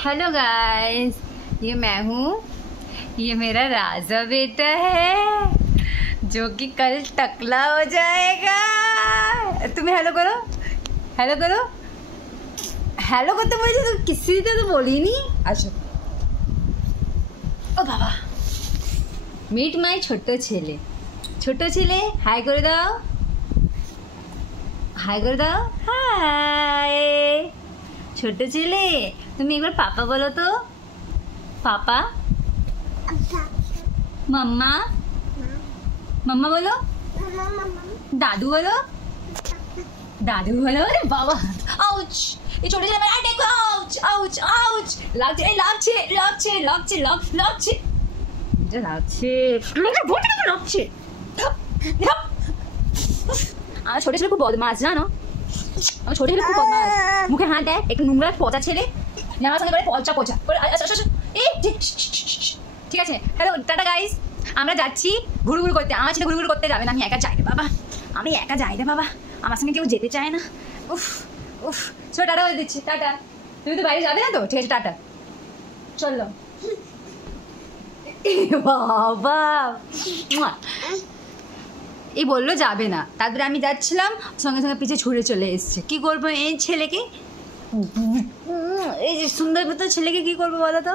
Hello guys, ये मैं हूँ। ये मेरा राजा बेटा है जो कि कल टकला हो जाएगा। तुम्हें हेलो करो, हेलो करो, हेलो करते बोले तो किसी से तो बोली नहीं। अच्छा ও বাবা, মিট মাই ছোট্ট ছেলে। ছোট্ট ছেলে হাই করে দাও, হাই করে দাও, হাই। ছোট্ট ছেলে তুমি একবার পাপা বলো তো। পাপা, মাম্মা, মাম্মা বলো। দাদু বলো, দাদু বলো। আরে বাবা, আউচ! এই ছোট ছেলে মানে দেখো, আউচ আউচ আউচ লাগছে, এই লাগছে লাগছে লাগছে লাগছে, এটা লাগছে লাগছে। আমার ছোট ছেলে খুব বদমাশ, জানো? আমার ছোট ছেলে খুব বদমাশ, মুখে হাত দেয়, একটু নোংরা পচা ছেলে, আমার সঙ্গে পচা পচা। ঠিক আছে, হ্যালো, টাটা গাইস। আমরা যাচ্ছি ঘুরঘুর করতে। আমার ছেলে ঘুরঘুর করতে যাবে না, আমি একা যাই রে বাবা, আমি একা যাই রে বাবা, আমার সঙ্গে কেউ যেতে চায় না। উফ উফ, চলো টাটা বলে দিচ্ছি, টাটা। তুমি তো বাইরে যাবে না তো, ঠিক আছে, টাটা, চলো। বাবা এই বললো যাবে না, তারপরে আমি যাচ্ছিলাম, সঙ্গে সঙ্গে পিছিয়ে ছুড়ে চলে এসছে। কি করবো এই ছেলেকে, এই যে সুন্দর মতো ছেলেকে কি করবো বলো তো?